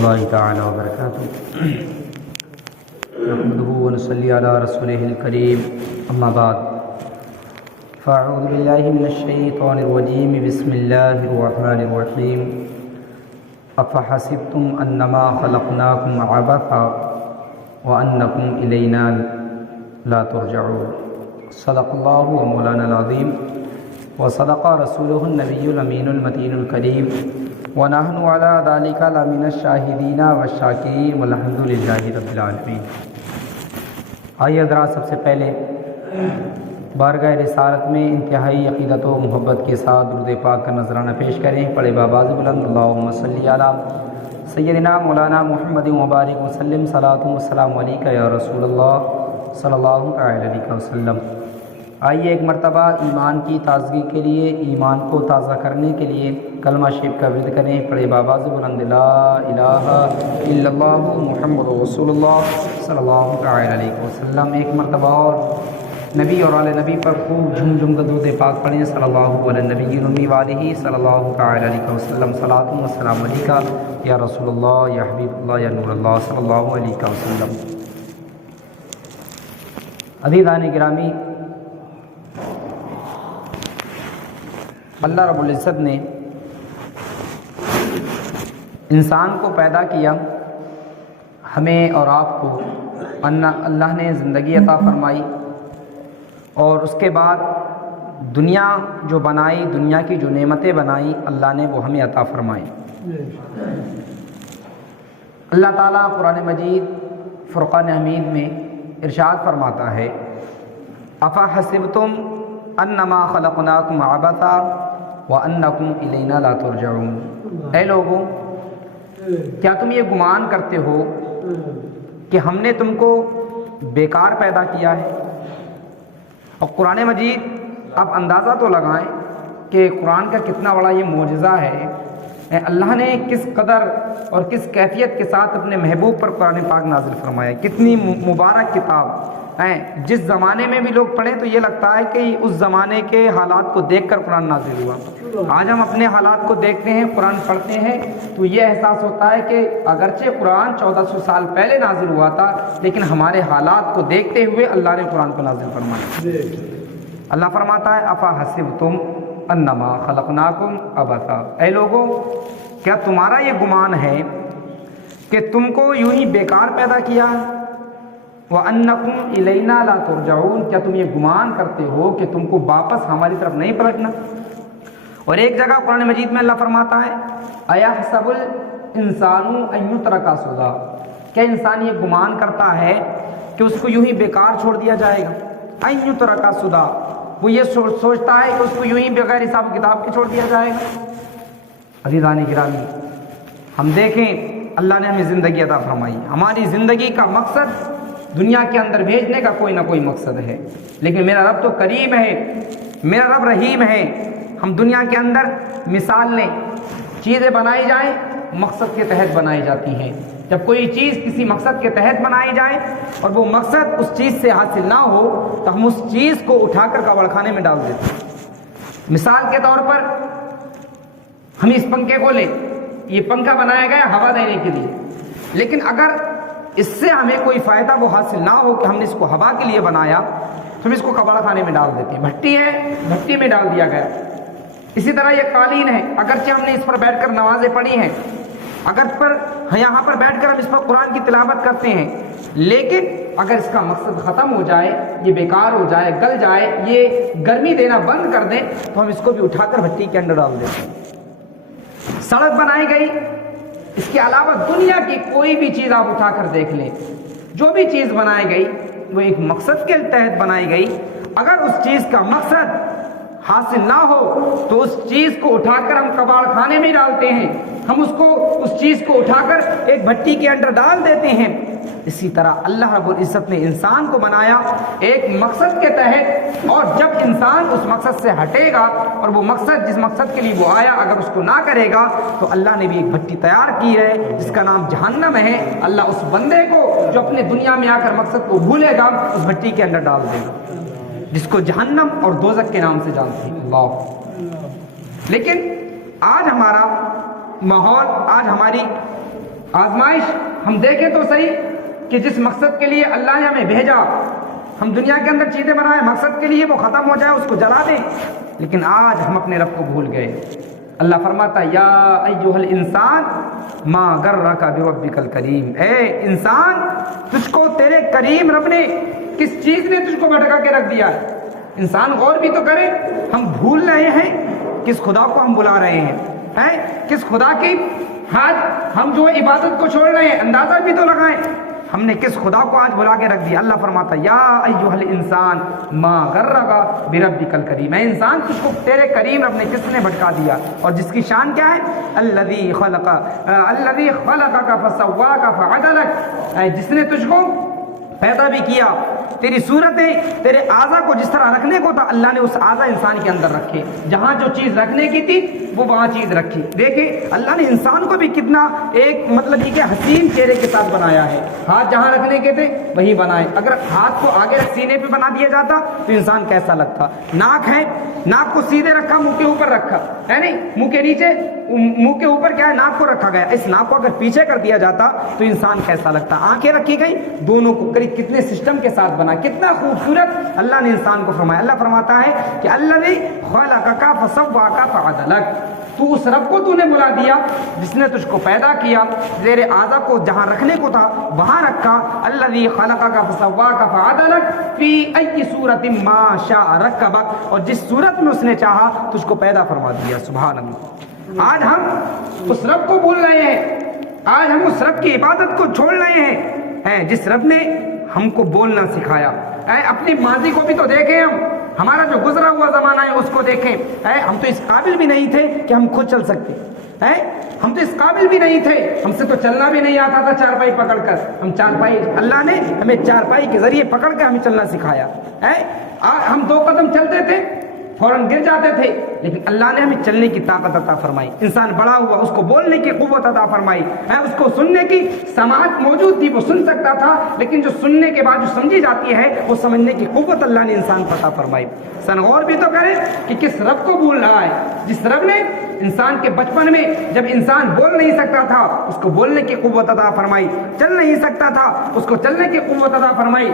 اللہ تعالی وبرکاتہ۔ نحمده ونصلی علی رسوله الکریم، اما بعد فاعوذ باللہ من الشیطان الرجیم، بسم اللہ الرحمن الرحیم۔ افحسبتم انما خلقناکم عبثا وانکم الینا لا ترجعون۔ صدق اللہ و مولانا العظیم وصدق رسولہ النبی الامین المتین الکریم، ونحن علی ذلک لمن الشاہدین والشاکرین والحمد للہ رب العالمین۔ آئیے حضرات، سب سے پہلے بارگاہ رسالت میں انتہائی عقیدت و محبت کے ساتھ درود پاک کا نذرانہ پیش کریں۔ پڑھے بآواز بلند اللہم صلی علی سیدنا مولانا محمد مبارک وسلم، صلاۃ و سلام علیکہ یا رسول اللہ صلی اللہ علیہ وسلم۔ آئیے ایک مرتبہ ایمان کی تازگی کے لیے، ایمان کو تازہ کرنے کے لیے کلمہ شریف کا ورد کریں۔ پڑھے بآواز بلند لا الہ الا اللہ محمد رسول اللہ صلی اللہ علیہ وسلم۔ ایک مرتبہ اور نبی اور آل نبی پر خوب جھوم جھوم کر درود پاک پڑھیں۔ صلی اللہ علیہ نبی الامی وآلہ صلی اللہ علیہ وسلم، صلاۃ و سلام علیکہ یا رسول اللہ یا حبیب اللہ یا نور اللہ صلی اللہ علیہ وسلم۔ عزیزان گرامی، اللہ رب العزت نے انسان کو پیدا کیا، ہمیں اور آپ کو اللہ نے زندگی عطا فرمائی، اور اس کے بعد دنیا جو بنائی، دنیا کی جو نعمتیں بنائی اللہ نے وہ ہمیں عطا فرمائی۔ اللہ تعالیٰ قرآن مجید فرقان حمید میں ارشاد فرماتا ہے، افحسبتم انما خلقناکم عبثا وانکم الینا لا ترجعون۔ اے لوگوں، کیا تم یہ گمان کرتے ہو کہ ہم نے تم کو بیکار پیدا کیا ہے؟ اور قرآن مجید آپ اندازہ تو لگائیں کہ قرآن کا کتنا بڑا یہ معجزہ ہے۔ اللہ نے کس قدر اور کس کیفیت کے ساتھ اپنے محبوب پر قرآن پاک نازل فرمایا، کتنی مبارک کتاب ہے۔ جس زمانے میں بھی لوگ پڑھیں تو یہ لگتا ہے کہ اس زمانے کے حالات کو دیکھ کر قرآن نازل ہوا۔ آج ہم اپنے حالات کو دیکھتے ہیں، قرآن پڑھتے ہیں تو یہ احساس ہوتا ہے کہ اگرچہ قرآن 1400 سال پہلے نازل ہوا تھا، لیکن ہمارے حالات کو دیکھتے ہوئے اللہ نے قرآن کو نازل فرمایا۔ اللہ فرماتا ہے افحسبتم انما خلقناکم عبثا۔ اے لوگوں، کیا تمہارا یہ گمان ہے کہ تم کو یوں ہی بیکار پیدا کیا ہے؟ وَأَنَّكُمْ إِلَيْنَا لَا تُرْجَعُونَ، کیا تم یہ گمان کرتے ہو کہ تم کو واپس ہماری طرف نہیں پلٹنا؟ اور ایک جگہ قرآن مجید میں اللہ فرماتا ہے أَيَحْسَبُ الْإِنسَانُ أَن يُتْرَكَ سُدًى، کیا انسان یہ گمان کرتا ہے کہ اس کو یوں ہی بیکار چھوڑ دیا جائے گا؟ أَن يُتْرَكَ سُدًى، وہ یہ سوچتا ہے کہ اس کو یوں ہی بغیر حساب کتاب کے چھوڑ دیا جائے گا۔ عزیزان گرامی، ہم دیکھیں اللہ نے ہمیں زندگی عطا فرمائی، ہماری زندگی کا مقصد دنیا کے اندر بھیجنے کا کوئی نہ کوئی مقصد ہے، لیکن میرا رب تو کریم ہے، میرا رب رحیم ہے۔ ہم دنیا کے اندر مثال لیں، چیزیں بنائی جائیں مقصد کے تحت بنائی جاتی ہیں۔ جب کوئی چیز کسی مقصد کے تحت بنائی جائے اور وہ مقصد اس چیز سے حاصل نہ ہو تو ہم اس چیز کو اٹھا کر کباڑ خانے میں ڈال دیتے ہیں۔ مثال کے طور پر ہم اس پنکھے کو لیں، یہ پنکھا بنایا گیا ہوا دینے کے لیے، لیکن اگر اس سے ہمیں کوئی فائدہ وہ حاصل نہ ہو کہ ہم نے اس کو ہوا کے لیے بنایا تو ہم اس کو کباڑ خانے میں ڈال دیتے ہیں۔ بھٹی ہے، بھٹی میں ڈال دیا گیا۔ اسی طرح یہ قالین ہے، اگرچہ ہم نے اس پر بیٹھ کر نمازیں پڑھی ہیں، یہاں پر بیٹھ کر ہم اس پر قرآن کی تلاوت کرتے ہیں، لیکن اگر اس کا مقصد ختم ہو جائے، یہ بیکار ہو جائے، گل جائے، یہ گرمی دینا بند کر دیں تو ہم اس کو بھی اٹھا کر بھٹی کے اندر ڈال دیتے ہیں۔ سڑک بنائی گئی، اس کے علاوہ دنیا کی کوئی بھی چیز آپ اٹھا کر دیکھ لیں، جو بھی چیز بنائی گئی وہ ایک مقصد کے تحت بنائی گئی۔ اگر اس چیز کا مقصد حاصل نہ ہو تو اس چیز کو اٹھا کر ہم کباڑ خانے میں ڈالتے ہیں، ہم اس چیز کو اٹھا کر ایک بھٹی کے اندر ڈال دیتے ہیں۔ اسی طرح اللہ رب العزت نے انسان کو بنایا ایک مقصد کے تحت، اور جب انسان اس مقصد سے ہٹے گا اور وہ مقصد جس مقصد کے لیے وہ آیا اگر اس کو نہ کرے گا تو اللہ نے بھی ایک بھٹی تیار کی ہے جس کا نام جہنم ہے۔ اللہ اس بندے کو جو اپنے دنیا میں آ کر مقصد کو بھولے گا اس بھٹی کے اندر ڈال دے گا، جس کو جہنم اور دوزخ کے نام سے جانتے ہیں۔ اللہ، لیکن آج ہمارا ماحول، آج ہماری آزمائش ہم دیکھیں تو صحیح کہ جس مقصد کے لیے اللہ نے ہمیں بھیجا، ہم دنیا کے اندر چیزیں بنائیں مقصد کے لیے، وہ ختم ہو جائے اس کو جلا دیں، لیکن آج ہم اپنے رب کو بھول گئے۔ اللہ فرماتا یا ایھا الانسان ما غرک بربک الکریم، اے انسان تجھ کو تیرے کریم رب نے کس چیز نے تجھ کو بھٹکا کے رکھ دیا ہے؟ انسان غور بھی تو کرے، ہم بھول رہے ہیں کس خدا کو ہم بلا رہے ہیں، کس خدا کی ہاتھ ہم جو عبادت کو چھوڑ رہے ہیں، اندازہ بھی تو لگائیں ہم نے کس خدا کو آج بلا کے رکھ دیا۔ اللہ فرماتا یا ایھا الانسان ما غرک بربک الکریم، اے انسان تجھ کو تیرے کریم رب نے کس نے بھٹکا دیا، اور جس کی شان کیا ہے، الذی خلقک فسواک فعدلک، جس نے تجھ کو پیدا بھی کیا، تیری صورتیں تیرے اعضا کو جس طرح رکھنے کو تھا اللہ نے اس اعضا انسان کے اندر رکھے، جہاں جو چیز رکھنے کی تھی وہ وہاں چیز رکھی۔ دیکھیں اللہ نے انسان کو بھی کتنا ایک مطلب یہ کہ حسین چہرے کے ساتھ بنایا ہے، ہاتھ جہاں رکھنے کے تھے وہیں بنائے، اگر ہاتھ کو آگے سینے پہ بنا دیا جاتا تو انسان کیسا لگتا۔ ناک ہے، ناک کو سیدھے رکھا، منہ کے اوپر رکھا ہے نہیں، منہ کے نیچے، منہ کے اوپر کیا ہے ناک کو رکھا گیا، اس ناک کو اگر پیچھے کر دیا جاتا تو انسان کیسا لگتا۔ آنکھیں رکھی گئی، دونوں کو قریب کتنے سسٹم کے ساتھ بنا، کتنا خوبصورت اللہ نے انسان کو فرمایا۔ اللہ فرماتا ہے کہ الذی خلقک فسواک فعدلک، تو اس رب کو تو نے بلا دیا جس نے تجھ کو پیدا کیا، تیرے اعضا کو جہاں رکھنے کو تھا وہاں رکھا۔ الذی خلقک فسواک فعدلک فی ای صورت ما شاء رکبک، اور جس صورت میں اس نے چاہا تجھ کو پیدا فرما دیا۔ سبحان اللہ۔ آج ہم اس رب کو بھول رہے ہیں، آج ہم اس رب کی عبادت کو چھوڑ رہے ہیں جس رب نے ہم کو بولنا سکھایا۔ اپنی ماضی کو بھی تو دیکھیں، ہمارا جو گزرا ہوا زمانہ ہے اس کو دیکھیں، ہم تو اس قابل بھی نہیں تھے کہ ہم خود چل سکتے، ہم تو اس قابل بھی نہیں تھے، ہم سے تو چلنا بھی نہیں آتا تھا چارپائی پکڑ کر، ہم چارپائی اللہ نے ہمیں چارپائی کے ذریعے پکڑ کے ہمیں چلنا سکھایا۔ ہم 2 قدم چلتے تھے فوراً گر جاتے تھے، لیکن اللہ نے ہمیں چلنے کی طاقت عطا فرمائی۔ انسان بڑا ہوا، اس کو بولنے کی قوت عطا فرمائی، اس کو سننے کی سماعت موجود تھی، وہ سن سکتا تھا، لیکن جو سننے کے بعد جو سمجھی جاتی ہے وہ سمجھنے کی قوت اللہ نے انسان کو عطا فرمائی۔ غور بھی تو کرے کہ کس رب کو بھول رہا ہے، جس رب نے انسان کے بچپن میں جب انسان بول نہیں سکتا تھا اس کو بولنے کی قوت عطا فرمائی، چل نہیں سکتا تھا اس کو چلنے کی قوت عطا فرمائی،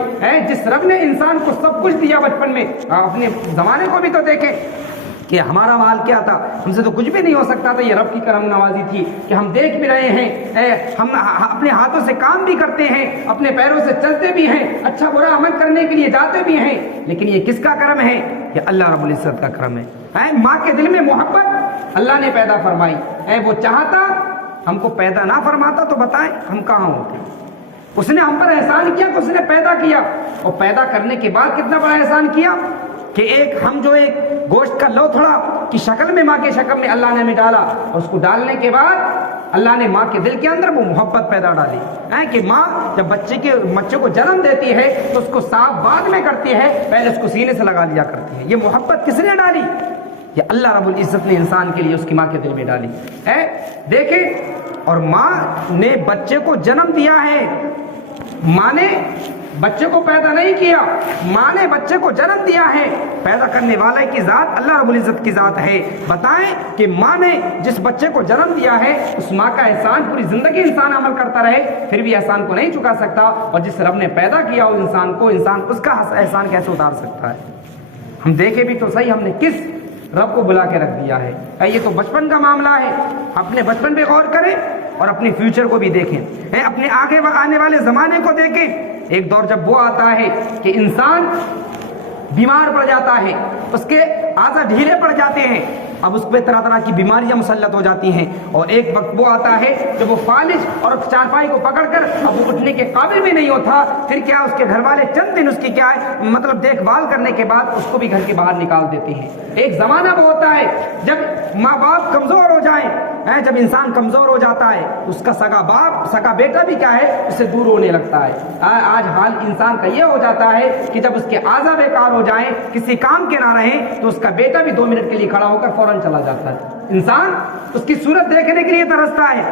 جس رب نے انسان کو سب کچھ دیا بچپن میں۔ اپنے زمانے کو بھی تو دیکھیں کہ ہمارا حال کیا تھا، ہم سے تو کچھ بھی نہیں ہو سکتا تھا، یہ رب کی کرم نوازی تھی کہ ہم دیکھ بھی رہے ہیں، ہم اپنے ہاتھوں سے کام بھی کرتے ہیں، اپنے پیروں سے چلتے بھی ہیں، اچھا برا عمل کرنے کے لیے جاتے بھی ہیں، لیکن یہ کس کا کرم ہے؟ یہ اللہ رب العزت کا کرم ہے۔ ماں کے دل میں محبت اللہ نے پیدا فرمائی، وہ چاہتا ہم کو پیدا نہ فرماتا تو بتائیں ہم کہاں ہوتے۔ اس نے ہم پر احسان کیا کہ اس نے پیدا کیا، اور پیدا کرنے کے بعد کتنا بڑا احسان کیا کہ ہم جو ایک گوشت کا لوتھڑا کی شکل میں ماں کے شکل میں اللہ نے ہمیں ڈالا، اور اس کو ڈالنے کے بعد اللہ نے ماں کے دل کے اندر وہ محبت پیدا ڈالی کہ ماں جب بچے کو جنم دیتی ہے تو اس کو صاف بعد میں کرتی ہے، پہلے اس کو سینے سے لگا لیا کرتی ہے۔ یہ محبت کس نے ڈالی؟ یہ اللہ رب العزت نے انسان کے لیے اس کی ماں کے دل میں ڈالی ہے۔ دیکھیں، اور ماں نے بچے کو جنم دیا ہے، ماں نے بچے کو پیدا نہیں کیا، ماں نے بچے کو جنم دیا ہے۔ پیدا کرنے والے کی ذات اللہ رب العزت کی ذات ہے۔ بتائیں کہ ماں نے جس بچے کو جنم دیا ہے اس ماں کا احسان پوری زندگی انسان عمل کرتا رہے پھر بھی احسان کو نہیں چکا سکتا، اور جس رب نے پیدا کیا اس انسان کو، انسان اس کا احسان کیسے اتار سکتا ہے؟ ہم دیکھیں بھی تو صحیح، ہم نے کس رب کو بلا کے رکھ دیا ہے۔ یہ تو بچپن کا معاملہ ہے، اپنے بچپن پہ غور کریں اور اپنے فیوچر کو بھی دیکھیں، اپنے آگے آنے والے زمانے کو دیکھیں۔ ایک دور جب وہ آتا ہے کہ انسان بیمار پڑ جاتا ہے، اس کے اعضاء ڈھیلے پڑ جاتے ہیں، اب اس پہ طرح طرح کی بیماریاں مسلط ہو جاتی ہیں، اور ایک وقت وہ آتا ہے جب وہ فالج اور چارپائی کو پکڑ کر اب وہ اٹھنے کے قابل بھی نہیں ہوتا، پھر کیا اس کے گھر والے چند دن اس کی کیا ہے مطلب دیکھ بھال کرنے کے بعد اس کو بھی گھر کے باہر نکال دیتے ہیں۔ ایک زمانہ وہ ہوتا ہے جب ماں باپ کمزور ہو جائیں، جب انسان کمزور ہو جاتا ہے اس کا سگا بیٹا بھی کیا ہے اس سے دور ہونے لگتا ہے۔ آج حال انسان کا یہ ہو جاتا ہے کہ جب اس کے اعضاء بیکار ہو جائیں، کسی کام کے نہ رہیں، تو اس کا بیٹا بھی 2 منٹ کے لیے کھڑا ہو کر فوراً چلا جاتا ہے۔ انسان اس کی صورت دیکھنے کے لیے ترستا ہے،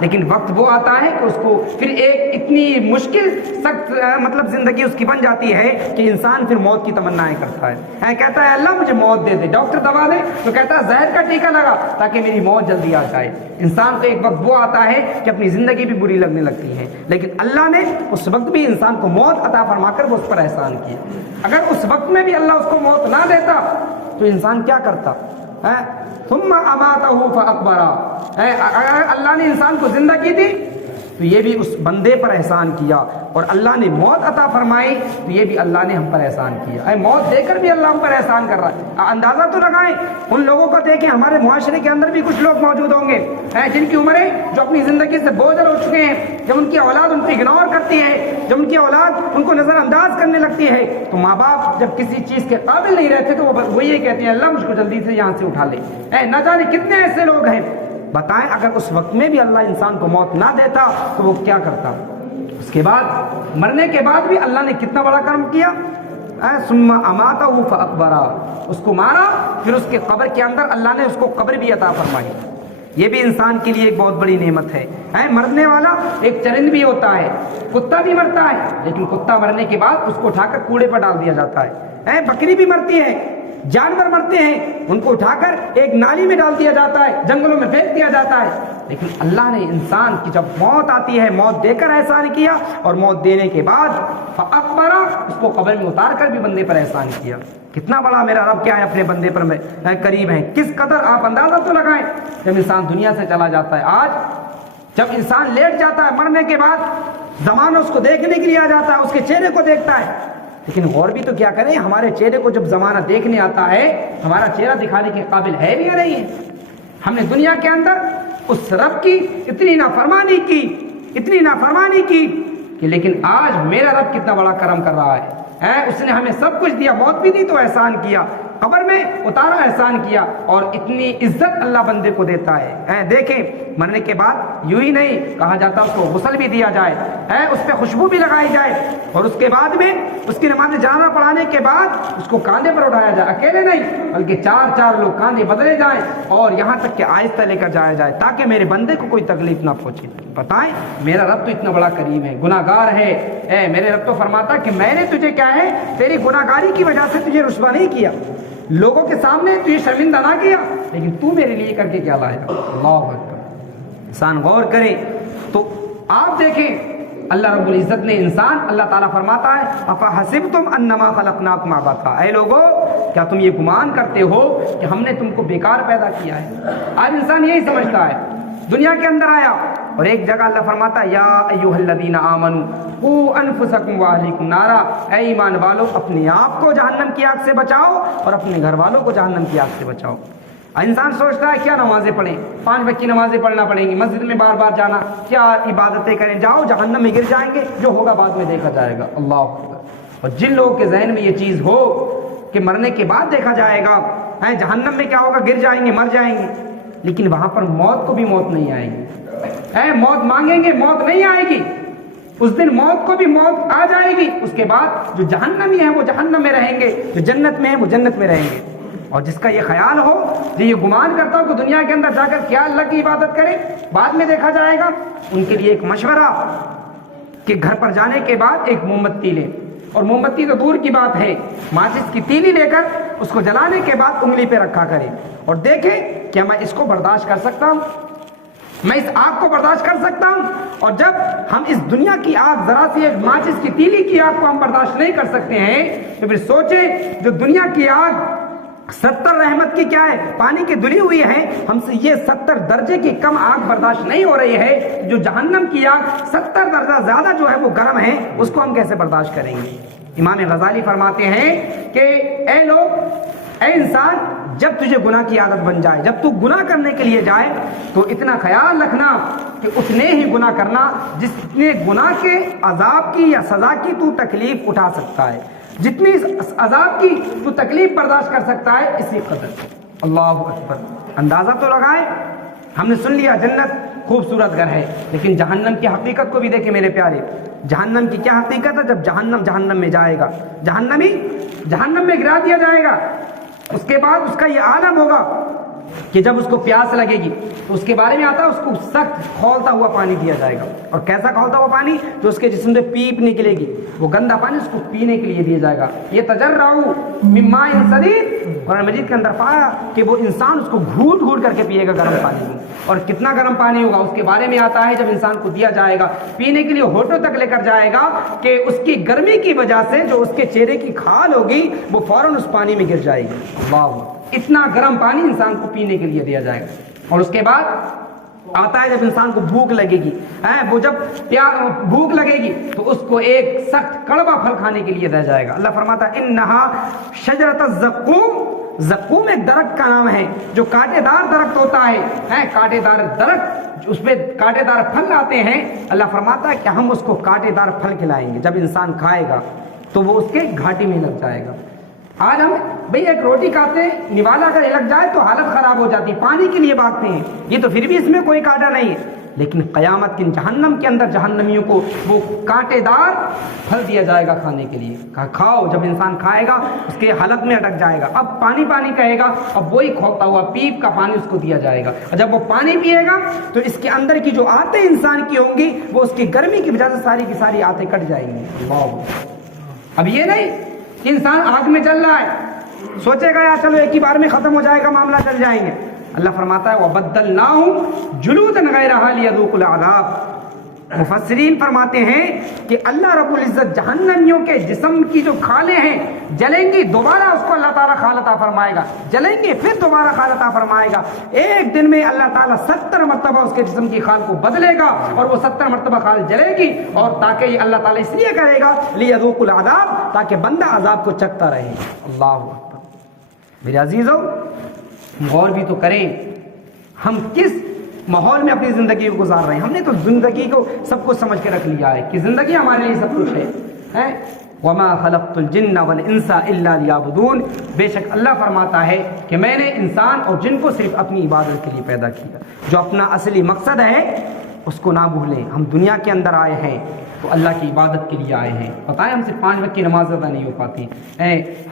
لیکن وقت وہ آتا ہے کہ اس کو پھر ایک اتنی مشکل سخت مطلب زندگی اس کی بن جاتی ہے کہ انسان پھر موت کی تمنائیں کرتا ہے، کہتا ہے اللہ مجھے موت دے دے، ڈاکٹر دوا دے تو کہتا ہے زہر کا ٹیکہ لگا تاکہ میری موت جلدی آ جائے۔ انسان کو ایک وقت وہ آتا ہے کہ اپنی زندگی بھی بری لگنے لگتی ہے، لیکن اللہ نے اس وقت بھی انسان کو موت عطا فرما کر وہ اس پر احسان کیا۔ اگر اس وقت میں بھی اللہ اس کو موت نہ دیتا تو انسان کیا کرتا؟ ثم اماتہ فاقبرہ، اگر اللہ نے انسان کو زندہ کی تھی تو یہ بھی اس بندے پر احسان کیا، اور اللہ نے موت عطا فرمائی تو یہ بھی اللہ نے ہم پر احسان کیا۔ موت دے کر بھی اللہ ہم پر احسان کر رہا ہے۔ اندازہ تو لگائیں، ان لوگوں کو دیکھیں، ہمارے معاشرے کے اندر بھی کچھ لوگ موجود ہوں گے جن کی عمریں جو اپنی زندگی سے بوجھل ہو چکے ہیں، جب ان کی اولاد ان کو اگنور کرتی ہے، جب ان کی اولاد ان کو نظر انداز کرنے لگتی ہے، تو ماں باپ جب کسی چیز کے قابل نہیں رہتے تو وہ یہ کہتے ہیں اللہ مجھ کو جلدی سے یہاں سے اٹھا لے۔ نہ جانے کتنے ایسے لوگ ہیں۔ بتائیں اگر اس وقت میں بھی اللہ انسان کو موت نہ دیتا تو وہ کیا کرتا؟ اس کے بعد مرنے کے بعد بھی اللہ نے کتنا بڑا کرم کیا، ثم اماتہ فاقبرہ، اس کو مارا پھر اس کے قبر کے اندر اللہ نے اس کو قبر بھی عطا فرمائی۔ یہ بھی انسان کے لیے ایک بہت بڑی نعمت ہے۔ مرنے والا ایک چرند بھی ہوتا ہے، کتا بھی مرتا ہے، لیکن کتا مرنے کے بعد اس کو اٹھا کر کوڑے پر ڈال دیا جاتا ہے۔ بکری بھی مرتی ہے، جانور مرتے ہیں، ان کو اٹھا کر ایک نالی میں ڈال دیا جاتا ہے، جنگلوں میں پھینک دیا جاتا ہے، لیکن اللہ نے انسان کی جب موت آتی ہے موت دے کر احسان کیا، اور موت دینے کے بعد فاقبرہ، اس کو قبر میں اتار کر بھی بندے پر احسان کیا۔ کتنا بڑا میرا رب کیا ہے اپنے بندے پر میں قریب ہے، کس قدر آپ اندازہ تو لگائیں۔ جب انسان دنیا سے چلا جاتا ہے، آج جب انسان لیٹ جاتا ہے مرنے کے بعد، زمانہ اس کو دیکھنے کے لیے آ جاتا ہے، اس کے چہرے کو دیکھتا ہے، لیکن غور بھی تو کیا کریں، ہمارے چہرے کو جب زمانہ دیکھنے آتا ہے ہمارا چہرہ دکھانے کے قابل ہے بھی یا نہیں ہے؟ ہم نے دنیا کے اندر اس رب کی اتنی نافرمانی کی کہ لیکن آج میرا رب کتنا بڑا کرم کر رہا ہے۔ اس نے ہمیں سب کچھ دیا، موت بھی دی تو احسان کیا، قبر میں اتارا احسان کیا، اور اتنی عزت اللہ بندے کو دیتا ہے۔ دیکھیں مرنے کے بعد یوں ہی نہیں کہا جاتا اس کو غسل بھی دیا جائے، اس پہ خوشبو بھی لگائی جائے، اور اس کے بعد میں اس کی نماز جنازہ پڑھانے کے بعد اس کو کاندھے پر اٹھایا جائے، اکیلے نہیں بلکہ چار لوگ کاندھے بدلے جائیں، اور یہاں تک کہ آہستہ لے کر جایا جائے تاکہ میرے بندے کو کوئی تکلیف نہ پہنچے۔ بتائیں میرا رب تو اتنا بڑا کریم ہے، گناہ گار ہے، میرے رب تو فرماتا کہ میں نے تجھے کیا ہے تیری گناہ گاری کی وجہ سے تجھے رسوا نہیں کیا، لوگوں کے سامنے تجھے شرمندہ نہ کیا، لیکن تو میرے لیے کر کے کیا لایا۔ اللہ اکبر۔ انسان غور کرے تو آپ دیکھیں اللہ رب العزت نے انسان، اللہ تعالیٰ فرماتا ہے افحسبتم انما خلقناکم عبثا، اے لوگو کیا تم یہ گمان کرتے ہو کہ ہم نے تم کو بیکار پیدا کیا ہے؟ آج انسان یہی سمجھتا ہے، دنیا کے اندر آیا اور ایک جگہ اللہ فرماتا ہے یا ایھا الذین آمنوا قوا انفسکم واہلیکم نارا، اے ایمان والو اپنے آپ کو جہنم کی آگ سے بچاؤ اور اپنے گھر والوں کو جہنم کی آگ سے بچاؤ۔ انسان سوچتا ہے کیا نمازیں پڑھیں، 5 وقت کی نمازیں پڑھنا پڑیں گی، مسجد میں بار بار جانا، کیا عبادتیں کریں، جاؤ جہنم میں گر جائیں گے، جو ہوگا بعد میں دیکھا جائے گا۔ اللہ اکبر۔ اور جن لوگوں کے ذہن میں یہ چیز ہو کہ مرنے کے بعد دیکھا جائے گا، جہنم میں کیا ہوگا، گر جائیں گے، مر جائیں گے، لیکن وہاں پر موت کو بھی موت نہیں آئے گی، موت مانگیں گے موت نہیں آئے گی، اس دن موت کو بھی موت آ جائے گی۔ اس کے بعد جو جہنمی ہیں وہ جہنم میں رہیں گے، جو جنت میں ہیں وہ جنت میں رہیں گے۔ اور جس کا یہ خیال ہو، جو یہ گمان کرتا ہو کہ دنیا کے اندر جا کر کیا اللہ کی عبادت کرے بعد میں دیکھا جائے گا، ان کے لیے ایک مشورہ کہ گھر پر جانے کے بعد ایک موم بتی لیں، اور موم بتی تو دور کی بات ہے، ماچس کی تیلی لے کر اس کو جلانے کے بعد انگلی پہ رکھا کریں اور دیکھیں کیا میں اس کو برداشت کر سکتا ہوں، میں اس آگ کو برداشت کر سکتا ہوں۔ اور جب ہم اس دنیا کی آگ، ذرا سی ایک ماچس کی تیلی کی آگ کو ہم برداشت نہیں کر سکتے ہیں، تو پھر سوچیں جو دنیا کی آگ 70 رحمت کی کیا ہے پانی کی دھلی ہوئی ہے، ہم سے یہ 70 درجے کی کم آگ برداشت نہیں ہو رہی ہے، جو جہنم کی آگ 70 درجہ زیادہ جو ہے وہ گرم ہے، اس کو ہم کیسے برداشت کریں گے؟ امام غزالی فرماتے ہیں کہ اے لوگ، اے انسان، جب تجھے گناہ کی عادت بن جائے، جب تو گناہ کرنے کے لیے جائے تو اتنا خیال رکھنا کہ اتنے ہی گناہ کرنا جتنے گناہ کے عذاب کی یا سزا کی تو تکلیف اٹھا سکتا ہے، جتنی عذاب کی تو تکلیف برداشت کر سکتا ہے اسی قدر۔ اللہ اکبر۔ اندازہ تو لگائیں، ہم نے سن لیا جنت خوبصورت گھر ہے، لیکن جہنم کی حقیقت کو بھی دیکھیں میرے پیارے۔ جہنم کی کیا حقیقت ہے؟ جب جہنم میں جائے گا، جہنمی جہنم میں گرا دیا جائے گا، اس کے بعد اس کا یہ عالم ہوگا کہ جب اس کو پیاس لگے گی تو اس کے بارے میں آتا ہے اس کو سخت کھولتا ہوا پانی دیا جائے گا. اور کیسا کھولتا ہوا پانی؟ جو اس کے جسم سے پیپ نکلے گی وہ گندا پانی اس کو پینے کے لیے دیا جائے گا. یہ تجرعوا من ماء صدید، قرآن مجید کے اندر پایا کہ وہ انسان اس کو گھوٹ گھوٹ کر کے پیے گا گرم پانی میں. اور کتنا گرم پانی ہوگا اس کے بارے میں آتا ہے جب انسان کو دیا جائے گا پینے کے لیے ہونٹوں تک لے کر جائے گا کہ اس کی گرمی کی وجہ سے جو اس کے چہرے کی کھال ہوگی وہ فوراً اس پانی میں گر جائے گی. اللہ، اتنا گرم پانی انسان کو پینے کے لیے دیا جائے گا. اور اس کے بعد آتا ہے جب انسان کو بھوک لگے گی، وہ جب بھوک لگے گی تو اس کو ایک سخت کڑوا پھل کھانے کے لیے دیا جائے گا. اللہ فرماتا ہے انہا شجرۃ الزقوم، زقوم ایک درخت کا نام ہے جو کانٹے دار درخت ہوتا ہے، کانٹے دار درخت، اس پہ کانٹے دار پھل آتے ہیں. اللہ فرماتا ہے کہ ہم اس کو کانٹے دار پھل کھلائیں گے، جب انسان کھائے گا تو وہ اس کے گھاٹی میں لگ جائے گا. آج ہم بھئی ایک روٹی کھاتے ہیں، نوالا اگر لگ جائے تو حالت خراب ہو جاتی، پانی کے لیے بھاگتے ہیں. یہ تو پھر بھی اس میں کوئی کانٹا نہیں ہے، لیکن قیامت کے جہنم کے اندر جہنمیوں کو وہ کانٹے دار پھل دیا جائے گا کھانے کے لیے. کھاؤ، جب انسان کھائے گا اس کے حلق میں اٹک جائے گا، اب پانی پانی کہے گا، اب وہی کھولتا ہوا پیپ کا پانی اس کو دیا جائے گا. اور جب وہ پانی پیے گا تو اس کے اندر کی جو آتیں انسان کی ہوں گی وہ اس کی گرمی کی وجہ سے ساری کی ساری آتیں کٹ جائیں گی. اب یہ نہیں کہ انسان آگ میں جل رہا ہے سوچے گا یار چلو ایک ہی بار میں ختم ہو جائے گا معاملہ، چل جائیں گے. اللہ فرماتا ہے وَبَدَّلْنَاهُمْ جُلُودًا غَيْرَهَا لِيَذُوقُوا الْعَذَابَ. مفسرین فرماتے ہیں کہ اللہ رب العزت جہنمیوں کے جسم کی جو کھالیں ہیں جلیں گی، دوبارہ اس کو اللہ تعالیٰ کھال عطا فرمائے گا، جلیں گے پھر دوبارہ کھال عطا فرمائے گا. ایک دن میں اللہ تعالیٰ 70 مرتبہ اس کے جسم کی کھال کو بدلے گا اور وہ 70 مرتبہ کھال جلے گی. اور تاکہ یہ اللہ تعالیٰ اس لیے کرے گا لِيَذُوقُوا الْعَذَابَ، تاکہ بندہ عذاب کو چکھتا رہے. اللہ اکبر. میرے عزیزو، غور بھی تو کریں ہم کس ماحول میں اپنی زندگی کو گزار رہے ہیں. ہم نے تو زندگی کو سب کچھ سمجھ کے رکھ لیا ہے کہ زندگی ہمارے لیے سب کچھ ہے. وَمَا خَلَقْتُ الْجِنَّ وَالْإِنسَ إِلَّا لِيَعْبُدُونَ. بے شک اللہ فرماتا ہے کہ میں نے انسان اور جن کو صرف اپنی عبادت کے لیے پیدا کیا. جو اپنا اصلی مقصد ہے اس کو نہ بھولیں. ہم دنیا کے اندر آئے ہیں تو اللہ کی عبادت کے لیے آئے ہیں. بتائیں ہم سے 5 وقت کی نماز ادا نہیں ہو پاتی.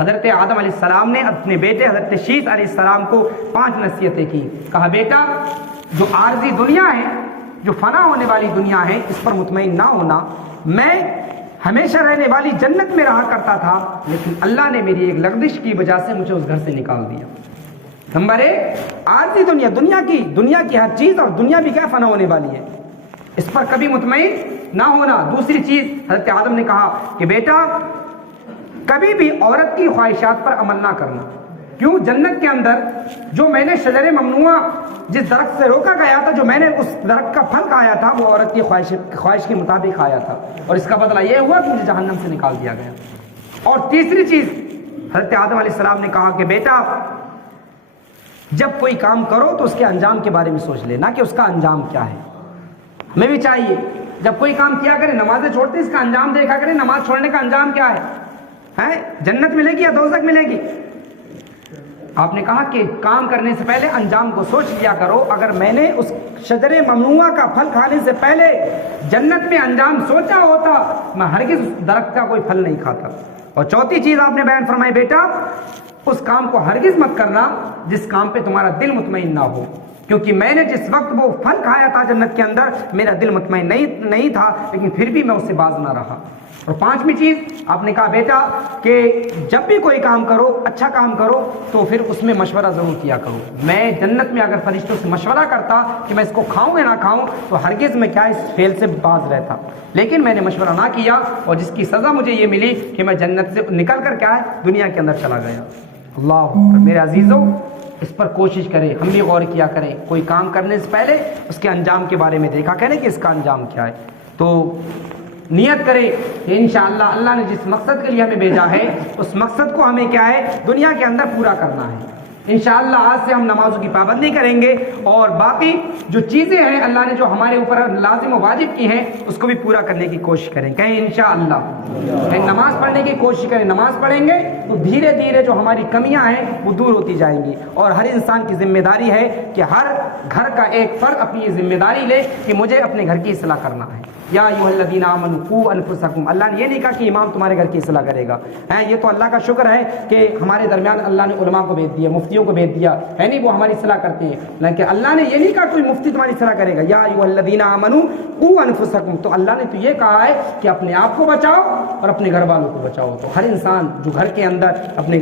حضرت آدم علیہ السلام نے اپنے بیٹے حضرت شیث علیہ السلام کو 5 نصیحتیں کی. کہا بیٹا جو عارضی دنیا ہے، جو فنا ہونے والی دنیا ہے، اس پر مطمئن نہ ہونا. میں ہمیشہ رہنے والی جنت میں رہا کرتا تھا لیکن اللہ نے میری ایک لغزش کی وجہ سے مجھے اس گھر سے نکال دیا. نمبر 1 عارضی دنیا، دنیا کی ہر چیز، اور دنیا بھی کیا فنا ہونے والی ہے، اس پر کبھی مطمئن نہ ہونا. دوسری چیز حضرت آدم نے کہا کہ بیٹا کبھی بھی عورت کی خواہشات پر عمل نہ کرنا. کیوں؟ جنت کے اندر جو میں نے شجر ممنوع جس درخت سے روکا گیا تھا، جو میں نے اس درخت کا پھل کھایا تھا وہ عورت کی خواہش کے مطابق کھایا تھا، اور اس کا بدلہ یہ ہوا کہ مجھے جہنم سے نکال دیا گیا. اور تیسری چیز حضرت آدم علیہ السلام نے کہا کہ بیٹا جب کوئی کام کرو تو اس کے انجام کے بارے میں سوچ لے، نہ کہ اس کا انجام کیا ہے. ہمیں بھی چاہیے جب کوئی کام کیا کرے، نمازیں چھوڑتے اس کا انجام دیکھا کرے. نماز چھوڑنے کا انجام کیا ہے؟ جنت ملے گی یا دوزخ ملے گی؟ آپ نے کہا کہ کام کرنے سے پہلے انجام کو سوچ لیا کرو. اگر میں نے اس شجر ممنوعہ کا پھل کھانے سے پہلے جنت میں انجام سوچا ہوتا میں ہرگز اس درخت کا کوئی پھل نہیں کھاتا. اور چوتھی چیز آپ نے بیان فرمائی بیٹا اس کام کو ہرگز مت کرنا جس کام پہ تمہارا دل مطمئن نہ ہو، کیونکہ میں نے جس وقت وہ پھل کھایا تھا جنت کے اندر میرا دل مطمئن نہیں تھا، لیکن پھر بھی میں اس سے باز نہ رہا. اور 5ویں چیز آپ نے کہا بیٹا کہ جب بھی کوئی کام کرو، اچھا کام کرو تو پھر اس میں مشورہ ضرور کیا کرو. میں جنت میں اگر فرشتوں سے مشورہ کرتا کہ میں اس کو کھاؤں یا نہ کھاؤں تو ہرگز میں کیا اس فعل سے باز رہتا، لیکن میں نے مشورہ نہ کیا اور جس کی سزا مجھے یہ ملی کہ میں جنت سے نکل کر کیا ہے دنیا کے اندر چلا گیا. اللہ اکبر. میرے عزیزوں اس پر کوشش کریں، ہم بھی غور کیا کریں. کوئی کام کرنے سے پہلے اس کے انجام کے بارے میں دیکھا کریں کہ اس کا انجام کیا ہے. تو نیت کرے کہ انشاءاللہ اللہ نے جس مقصد کے لیے ہمیں بھیجا ہے اس مقصد کو ہمیں کیا ہے دنیا کے اندر پورا کرنا ہے. انشاءاللہ آج سے ہم نمازوں کی پابندی کریں گے اور باقی جو چیزیں ہیں اللہ نے جو ہمارے اوپر لازم و واجب کی ہیں اس کو بھی پورا کرنے کی کوشش کریں. کہیں انشاءاللہ کہیں نماز پڑھنے کی کوشش کریں. نماز پڑھیں گے تو دھیرے دھیرے جو ہماری کمیاں ہیں وہ دور ہوتی جائیں گی. اور ہر انسان کی ذمہ داری ہے کہ ہر گھر کا ایک فرد اپنی یہ ذمہ داری لے کہ مجھے اپنے گھر کی اصلاح کرنا ہے. یا ایھا الذین آمنوا قوا انفسکم، اللہ نے یہ نہیں کہا کہ امام تمہارے گھر کی اصلاح کرے گا. یہ تو اللہ کا شکر ہے کہ ہمارے درمیان اللہ نے علماء کو بھیج دیا، مفتیوں کو بھیج دیا ہے، نہیں وہ ہماری اصلاح کرتے ہیں. لیکن اللہ نے یہ نہیں کہا کوئی مفتی تمہاری اصلاح کرے گا. یا ایھا الذین آمنوا قوا انفسکم، تو اللہ نے تو یہ کہا ہے کہ اپنے آپ کو بچاؤ اور اپنے گھر والوں کو بچاؤ. تو ہر انسان جو گھر کے اندر اپنے